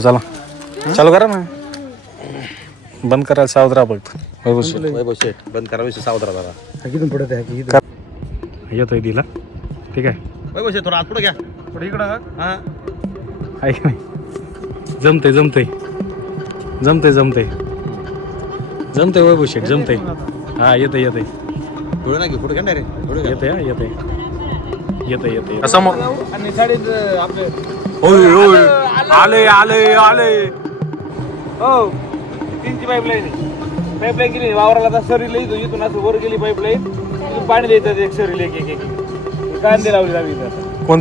चला चालू करा ना. बंद करा सावध राहा फक्त. वैभव शेठ बंद करा विषय सावध राहा जरा. हाकीतून पडत आहे येतोय दिला ठीक आहे. वैभव शेठ थोडा आत पुढे घ्या. पुढे इकडं का हा आहे की नाही. जमतंय जमतंय जमतंय जमतंय जमतंय वैभव शेठ जमतंय. हा येतंय येतंय थोडं नाही पुढे घ्या रे थोडं येतंय हा येतंय येतंय येतंय समोर. आणि साडीत आपले होय होय आले आले आले. हो तीनची पाईपलाईन आहे. पाईपलाईन गेली वावराला आता सरीला इथून इथून असं वर गेली पाईपलाईन तिथून पाणी द्यायचं एक सरीला एक एक एक कांदे लावले जावी इथं. कोण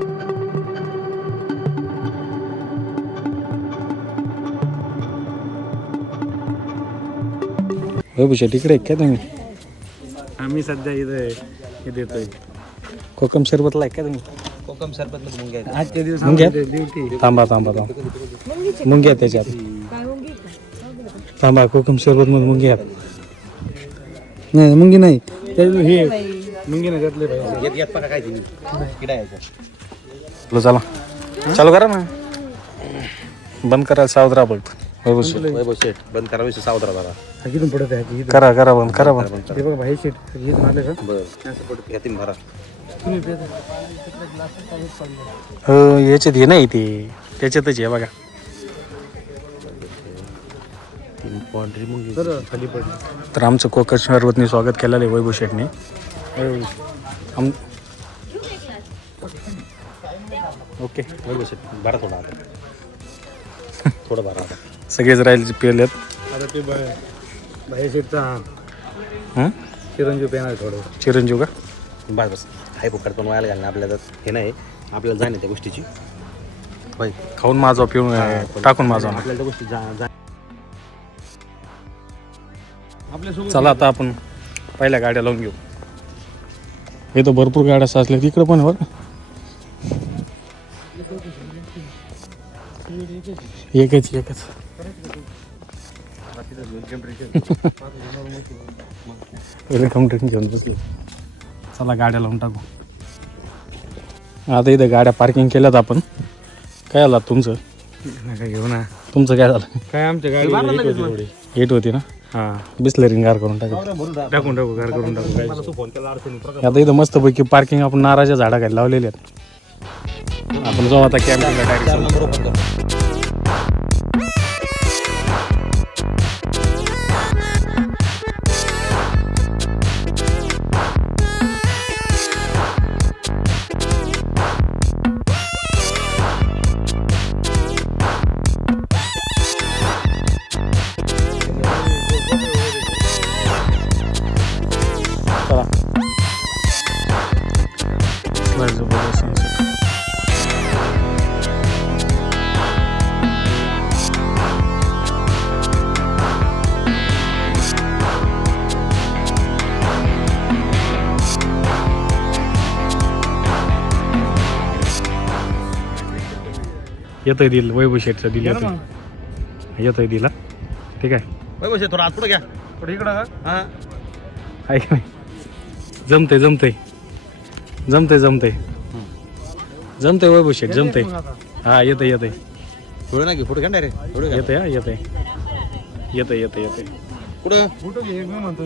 वैभव शेठ इकडे काय तुम्ही. आम्ही सध्या इथं हे देतोय कोकम शरबतला आहे का तुम्ही. कोकम सरबत मध्ये मुंग्या आहेत. आजच्या दिवस मुंग्या? ड्युटी थांबा थांबा थांबा मुंग्या त्याच्यात. थांबा कोकम शरबत मध्ये मुंग्या आहेत. नाही मुंगी नाही हे मुंगी नाही त्यातले पाहिजे. येत येत बघा काय ती किडा यायचं. चला चालू करा ना. बंद करा सावध राहा फक्त. वैभव शेठ वैभव शेठ बंद करा विषय सावध राहा जरा. हाकीतून पडत आहे हाकी करा करा बंद करा बंद. हे बघा भाई शेट इथून आले का बरं असं पडत यातीन भरा. याच्यात हे नाही ते त्याच्यातच आहे बघा. पांढरी मुंगी खाली पडली. तर आमचं कोकण शरबतने स्वागत केलेलं आहे वैभव शेठने. ओके वैभव शेठ भरा थोडा आता थोडं भरा आता. सगळेच राहिले पेलेत. आता ते भाई शेटचा हां चिरंजीव पेणार थोडं चिरंजीव का. बस बस हाय फुकट पण व्हायला घालणं आपल्याला हे नाही आपल्याला जाणे त्या गोष्टीची. बाई खाऊन माझा पिऊन टाकून माझा. आपल्याला त्या गोष्टी जा आपल्यासोबत चला आता आपण पहिल्या गाड्या लावून घेऊ. इथं भरपूर गाड्या साचल्या तिकडं पण बरं. एकच एकच वेलकम ड्रिंक घेऊन बसले. चला गाड्या लावून टाकू. आता इथं गाड्या पार्किंग केल्यात आपण. काय आला तुमचं. नका घेऊ ना तुमचं काय झालं. काय आमच्या गाडी हेट होती ना. हां बिस्लरी गार करून टाकू. टाकून टाकू घर करून टाकू काय तू फोन केला अडचणी आता इथं मस्तपैकी पार्किंग आपण नारळाच्या झाडाखाली लावलेली आहेत. आपण जाऊ आता कॅम्पिंगला डायरेक्ट. नंबर ओपन कर. चला लय जबरदस्त sunset. येतोय दिल वैभव शेठचं दिल येतोय येतोय दिला ठीक आहे. वैभव शेठ थोडा आत पुढे घ्या. पुढे इकडं का हा आहे की नाही. जमतंय जमतंय जमतंय जमतंय जमतंय वैभव शेठ जमतंय. हा येतंय येतंय थोडं नाही पुढे घ्या रे थोडं घ्या. येतंय हा येतंय येतंय येतंय येतंय. पुढं फोटो घे मी म्हणतो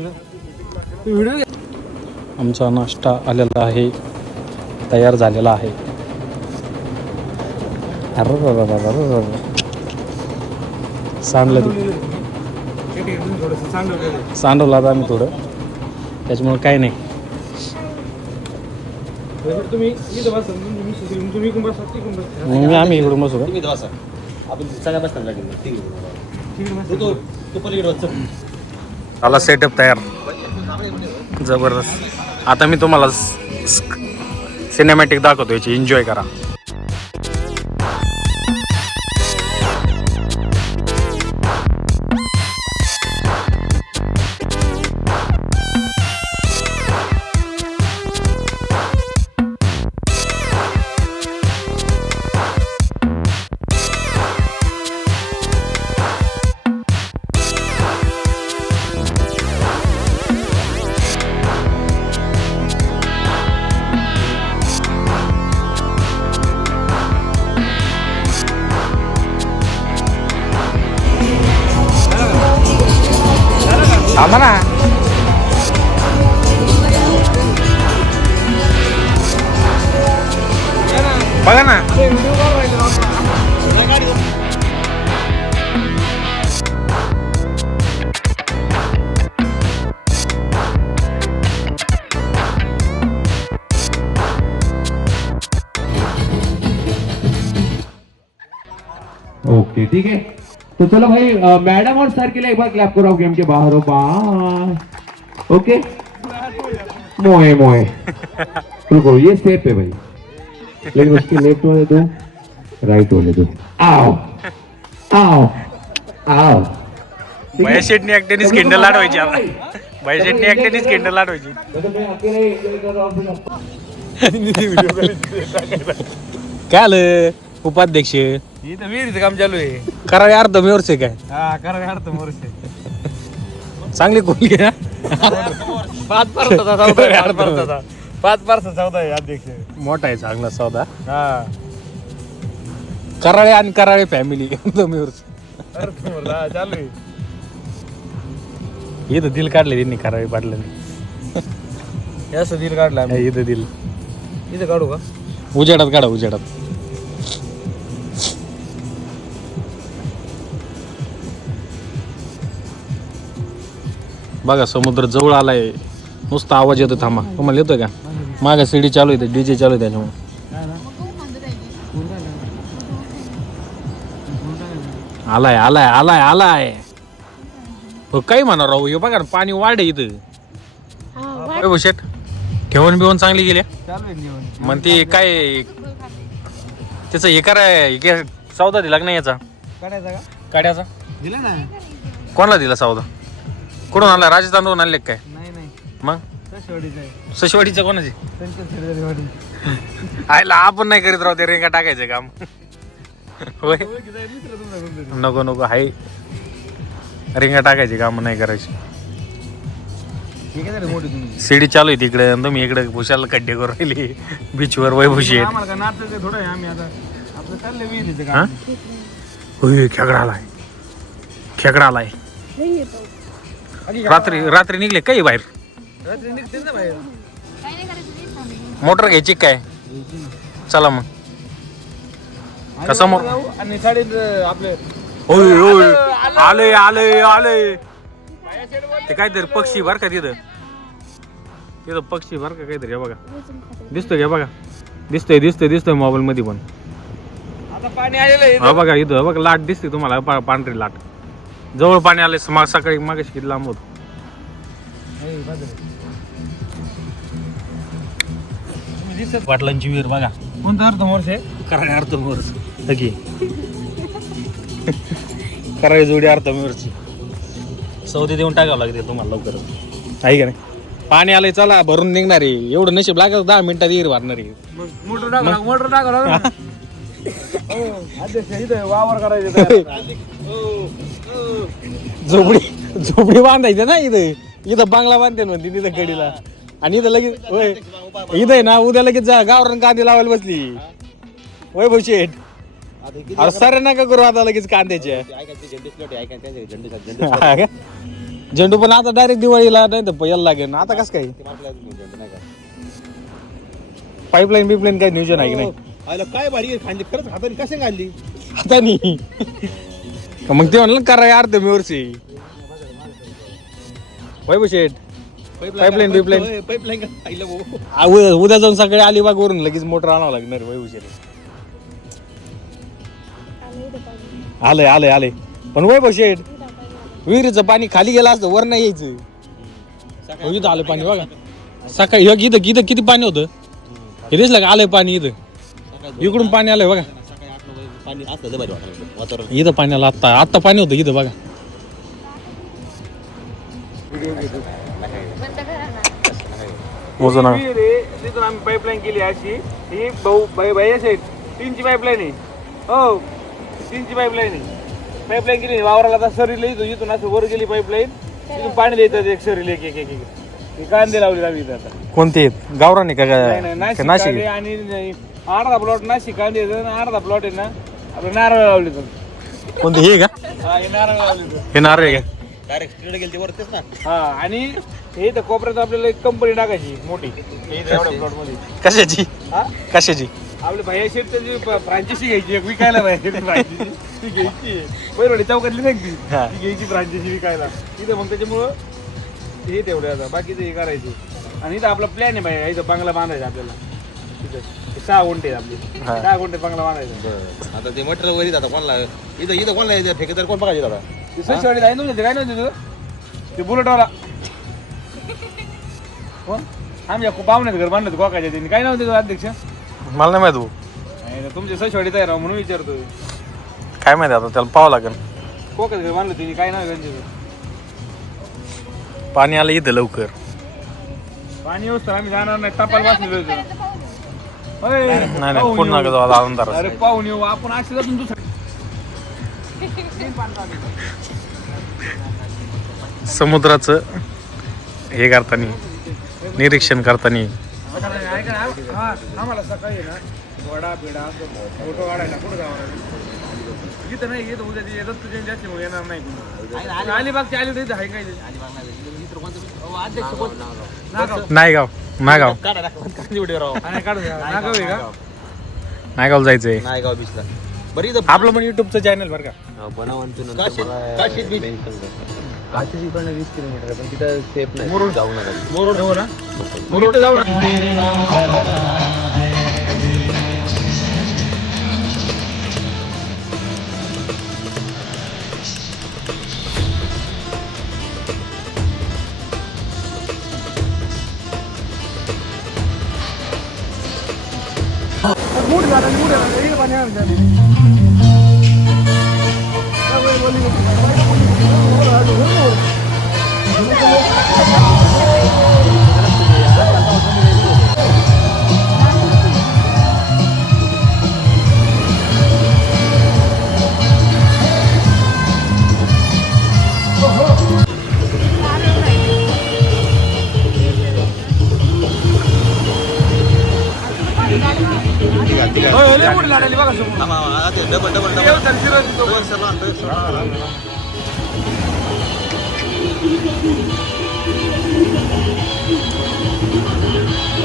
व्हिडिओ. आमचा नाश्ता आलेला आहे तयार झालेला आहे. अरे सांडलं थोडंसं सांडवलेलं सांडवलं आता आम्ही थोडं त्याच्यामुळे काही नाही. तुम्ही इथं बसा तुम्ही इकडून बसा तिकडून बसा मग आम्ही इकडून बसू का. तुम्ही इथं बसा. आपण सगळ्या बसताना लागेल ठीक आहे. तिकडून बसा. तू पलीकडे बस. झाला सेटअप तयार जबरदस्त. आता मी तुम्हाला सिनेमॅटिक दाखवतो याची एन्जॉय करा. थांबा ना. बघा ना. ओके ठीक है, तो चलो भाई मैडम और सर के लिए एक बार क्लैप करो गेम के बाहर हो. बाय. ओके मोए मोए रुको, ये स्टेप है भाई, लेकिन उसके लेफ्ट वाले दो, राइट वाले दो. आओ आओ आओ. बाया शेटनी एकट्याने स्किंडल लाटवायची आता. बाया शेटनी एकट्याने स्किंडल लाटवायची. काय आलं उपाध्यक्ष, इथं विहिरीचं काम चालू आहे. करावे अर्ध मेवरच आहे काय. हा करा अर्थ मोरसे. चांगली कोण घे. 5 पार्साचा सौदा आहे, 8 पार्साचा. 5 पार्सा सौदा आहे अध्यक्ष. मोठा आहे चांगला सौदा. हा कराळे आणि कराळे फॅमिली मेवरच. अर्थ मोरला चालू आहे. इथं दिल काढले त्यांनी करावे पाडलं हे असं दिल काढला आम्ही. नाही. इथं दिल इथं काढू का? उजेडात काढा उजेडात. बघा समुद्र जवळ आलाय, नुसता आवाज येतो. थांबा, तुम्हाला येतोय का? मागे सीडी चालू आहे, डीजे चालू आहे त्याच्यामुळे. आलाय आलाय आलाय आलाय. हो काही म्हणा राहू, हे बघा ना पाणी वाढ आहे इथं. शेट ठेवून बिवून चांगली गेल्या. चालू आहे निवड. मग ते काय त्याचं हे कराय सौदा दिला का नाही याचा काढायचा का? काड्याचा? दिला ना. कोणाला दिला सौदा? कुठून आणला? राजस्थानवरून आणले काय? नाही नाही मग तसवाडीचा आहे. सशवाडीचं कोणाचे? संकेत शेडवाडी. आयला आपण नाही करीत राहू ते रेंगा टाकायचं काम. होय मित्र तुमचा कोणतरी. नको नको, हाय रिंगा टाकायची काम नाही करायची. ठीक आहे रे मोठी तुम्ही. सीडी चालू आहे तिकडे, तुम्ही इकडे भुशाला खड्डे करून राहिली बीचवर. वैभूशी आहेत. आम्हाला का नाटक थोडं आहे. आम्ही आता आपलं चाललंय विहिरीचं हा काम. होय खेकडा आलाय, खेकडा आलाय. रात्री रात्री निघले काही बाहेर? रात्री निघते ना बाहेर. मोटर घ्यायची काय? चला मग. आणि कसा मग? जाऊ आणि साडे आपले होय होय आलंय आलंय आलंय. ते काहीतरी पक्षी बर का तिथं. तिथं पक्षी बर का काहीतरी. हे बघा दिसतोय का? बघा दिसतोय दिसतोय दिसतोय मोबाईल मध्ये पण. आता पाणी आलेलं आहे. हा बघा इथं बघा लाट दिसते तुम्हाला, पांढरी लाट. जवळ पाणी आले. सकाळी मागाशी किती लांब होत. पाटलांची विहीर बघा. कोणता अर्थ मोर्श आहे? कराळे अर्थ मोरच नक्की. कराळे जोडी अर्थ मोरची सौदी देऊन टाकावं लागते तुम्हाला लवकर. आहे का नाही? पाणी आलंय, चला भरून निघणार आहे. एवढं नशीब लागत 10 मिनिटात विहीर वाढणार आहे. मग मोटर टाका, मोटर टाका. अध्यक्ष इथं वावर करायचं. झोपडी बांधायचं ना इथं. इथं बांगला बांधते म्हणते तिथं कडीला. आणि इथं लगेच होय इथं आहे ना, उद्या लगेच गावरान कांदे लावायला बसली वैभव शेठ. अरे सर नका करू आता लगेच कांद्याचे. झेंडू पण आता डायरेक्ट दिवाळीला नाही तर यायला लागेल. आता कसं काय पाईपलाईन बिपलाईन काय नियोजन आहे की नाही? काय भारी खांदी खरंच हाताने कसे घालली आता नाही. मग ते म्हणलं कराय अर्ध मेवरची वैभव शेठ. पाईपलाईन बिपलाईन उद्या जाऊन सकाळी अलिबाग वरून लगेच मोटर आणावं लागणार वैभव शेठ. आलंय आलंय आलंय. पण वैभव शेठ विहिरीचं पाणी खाली गेलं असतं, वर नाही यायचं. इथं आलं पाणी बघा. सकाळी इथं इथं किती पाणी होतं हे दिसलं का? आलंय पाणी इथं. इकडून पाणी आलंय बघा. इथं पाणी आलं. आत्ता पाणी होतं इथं बघा. मोजून विहीर आहे, तिथून आम्ही पाईपलाईन केली अशी. ही भाऊ बाई साईड 3ची पाईपलाईन आहे. हो 3ची पाईपलाईन आहे. पाईपलाईन केली वावराला. आता सरीला इथून असं वर गेली पाईपलाईन. तिथून पाणी देतात एक सरीला एक एक एक एक. कांदे लावले आम्ही इथं आता. कोणते गावरान आहे नाही, का? नाशिक नाशिक कांदे आणि अर्धा प्लॉट नाशिक कांदे येतात आणि अर्धा प्लॉट आहे ना आपलं नारळ लावले तर. कोणते हे का? हा हे नारळ लावले तर. हे नारळ आहे का? डायरेक्ट तिकडे गेली वरतीच ना. हा आणि हे तर कोपऱ्यात आपल्याला एक कंपनी टाकायची मोठी हे इथं एवढ्या प्लॉट मध्ये. कशाची हा कशाची आपल्या भैया शेतची फ्रांचायसी घ्यायची एक विकायला पाहिजे फ्रांचायसी ती घ्यायची पहिली चौकातली नाही ती हा. ती घ्यायची फ्रांचायसी विकायला तिथं मग त्याच्यामुळं हे तेवढे आता बाकीचं हे करायचे. आणि इथं आपला प्लॅन आहे भाई इथं बंगला बांधायचा आपल्याला तिथं 6 गुंठे आपली 6 गुंठे बंगला बांधायचा. बरं. आता ते मटेरियल वरीच आता कोणला इथं कोणला येते ठेकेदार कोण बघायचे दादा. ते सचिवाडीत आहे तुमच्या काय नव्हते तुझं ते बुलेटवाला कोण आम्ही पाहुण्यात घर बांधलं कोकाच्या त्यांनी काय नव्हते तुझं अध्यक्ष मला नाही माहित भाऊ. नाही ना, तुमच्या सचिवाडीत आहे राव म्हणून विचारतोय. काय माहिती आता त्याला पाहावं लागेल. कोकाच घर बांधलं त्यांनी काय नाव त्यांचं पाणी आलं इथं लवकर. पाणी येऊस तर आम्ही जाणार नाही टपाल वाचलेलो होतो. नाही नाही पुन्हा अंधार. अरे पाहून येऊ आपण असे जातो दुसरं समुद्राचं हे करताना निरीक्षण करताना आम्हाला सकाळी ना वडा बिडा फोटो काढायला कुठं जावं इथं नाही येत उद्या ते रस्ते चेंज असल्यामुळे येणार नाही कुणी. अलिबागची आली तर आहे काय नायगाव नायगाव नागाव आहे का नायगाव जायचंय. नायगाव बीचला. बरं इथं आपलं पण युट्यूबचं चॅनल बरं का. काशीत बीच. काशीची पण 20 किलोमीटर पण तिथं सेफ नाही जाऊ नका. मुरुड हो ना मुरुड जाऊ ना. बघा समोर डबल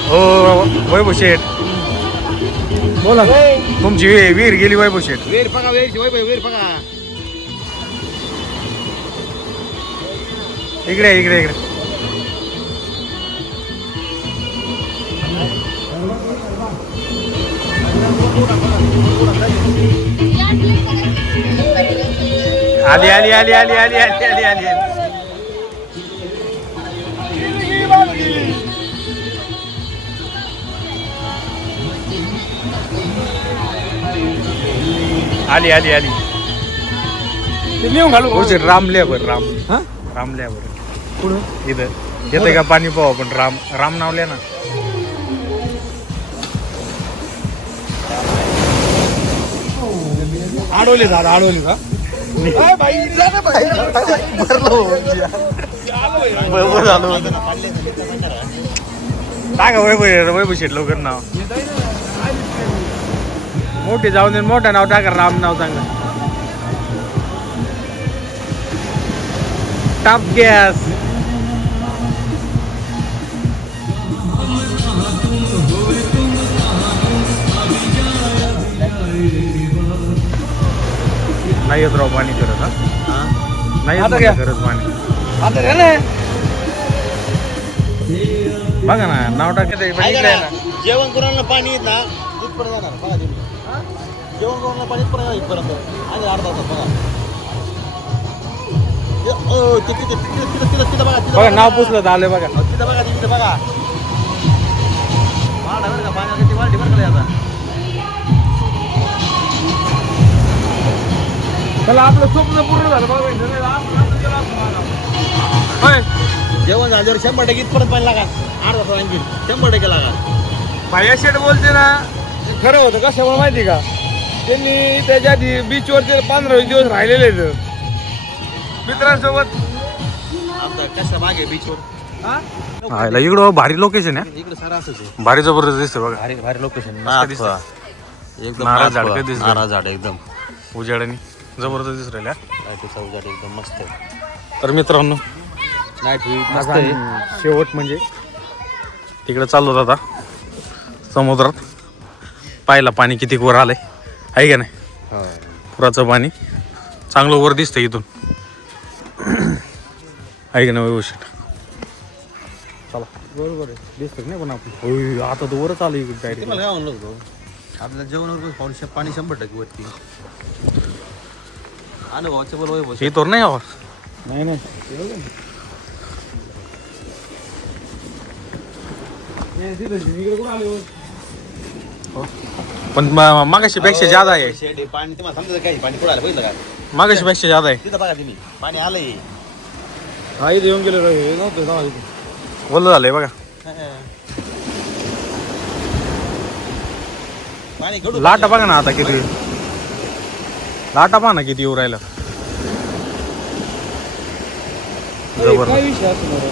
हो वैभव शेठ बोला तुमची विहीर गेली वैभव शेठ. वेर बघा वेर बघा. इकडे इकडे इकडे आली आली आली आली आली आली आली आली आली आली आली. नेऊन घालू हो शेठ राम लिहा बरं राम राम लिहा बरं इथं येते का पाणी पाहू आपण. राम राम नाव लिहा ना. आडवले दादा आडवले का टाका वैभव शेठ लवकर नाव मोठी जाऊन दे. मोठं नाव टाका राम नाव सांगा. टॉप गॅस नाही येत राव पाणी करत. नाही आता घ्या. करत पाणी आता घ्या ना बघा ना नाव टाकायचं. जेवण करून पाणी येत ना इथपर्यंत जाणार बघा तुम्ही. जेवण करून पाणी इथपर्यंत आणि अर्धा तास बघा. तिथं बघा बघा नाव पुसलं तर आलं बघा. तिथं बघा तिथं बघा. वाढा बरं का पाण्याची वाढली बरं का आता. त्याला आपलं स्वप्न पूर्ण झालं बघा. जेवण झाल्यावर 100% इथपर्यंत पाणी लागा. अर्धा तास आणखी 100% लागा. भाया शेठ बोलते ना खरं होतं कशामुळे माहिती का त्यांनी त्याच्या आधी बीचवर ते 15-20 दिवस राहिलेले आहेत मित्रांसोबत. आमचा कसा भाग आहे बीचवर. आयला इकडं भारी लोकेशन आहे. इकडे सारा असंच आहे. भारी जबरदस्त दिसतं बघा. भारी भारी लोकेशन. एकदम नारळ झाड काय दिसतं. नारळ झाड एकदम उजाडानी जबरदस्त दिसत राहिल्या. लाईटीचा उजाड एकदम मस्त आहे. तर मित्रांनो मस्त आज आम्ही शेवट म्हणजे तिकडे चाललो आता समुद्रात पाहिला पाणी किती वर आलंय आहे का नाही पुराचं पाणी चांगलं वर दिसतंय इथून आहे का नाही व्यवस्थित चला बरोबर आहे दिसतं नाही पण आपण होय आता तर वरच आलं इकडे डायरेक्ट मला काय म्हणलं होतो आपल्याला जेवणावर पाऊन पाणी 100% वरती अनुभवाच्या बरोबर हे तर नाही आवाज नाही नाही पण मागाशी पेक्षा ज्यादा आहे शेड पाणी तुम्हाला समजा काय पाणी पुढे आलं बघितलं का मागाशी पेक्षा ज्यादा आहे तिथं बघा तुम्ही पाणी आलंय हा इथे येऊन गेलो नव्हतं ओलं झालंय बघा पाणी घडू लाटा बघा ना आता किती लाटा पहा ना किती येऊ राहिला काय विषय असणार